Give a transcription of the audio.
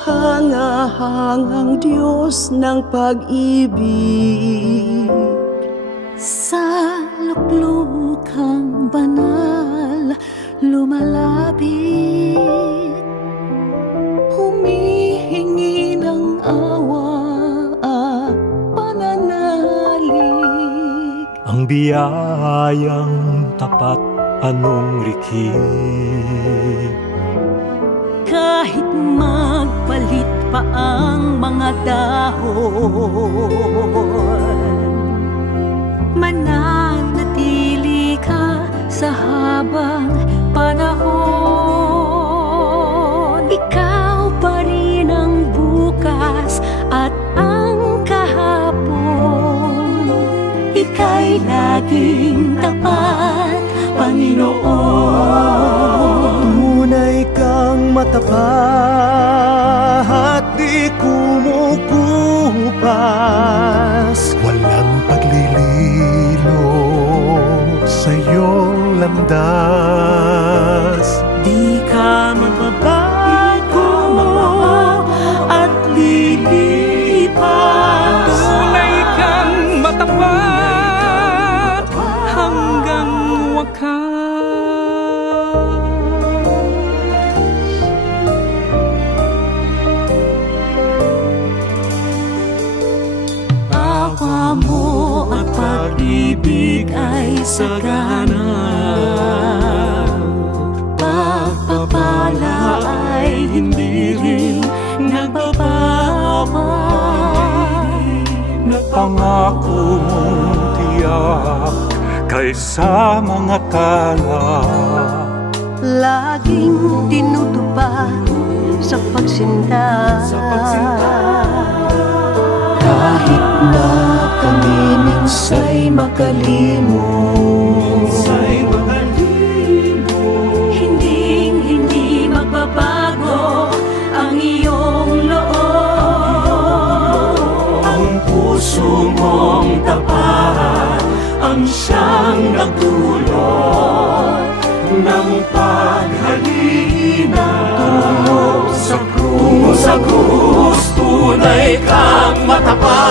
kahanga-hangang Diyos ng pag-ibig. Sa luklukang banal lumalapit, humihingi ng awa at pananalig. Ang biyayang tapat anong likid, kahit magpalit pa ang mga dahon, mananatili ka sa habang panahon. Ikaw pa rin ang bukas at ang kahapon. Ika'y laging tapat, Panginoon. tunay kang matapat, di kumukupas. Walang paglililo sa iyong landas. Di ka magbabago at lilipas. Tunay kang matapat hanggang wakas. Awa mo at pag-ibig ay sagana, pagpapala ay hindi rin nagbabawal. Napangako mong tiyak kaysa mga tala. Laging tinutupad sa pagsinta. Kahit na kami minsa'y makalimot, Hinding-hindi magbabago ang iyong loob. Ang puso mong tapat ang siyang nagdulot ng paghalina tungo sa krus. Tunay kang matapat.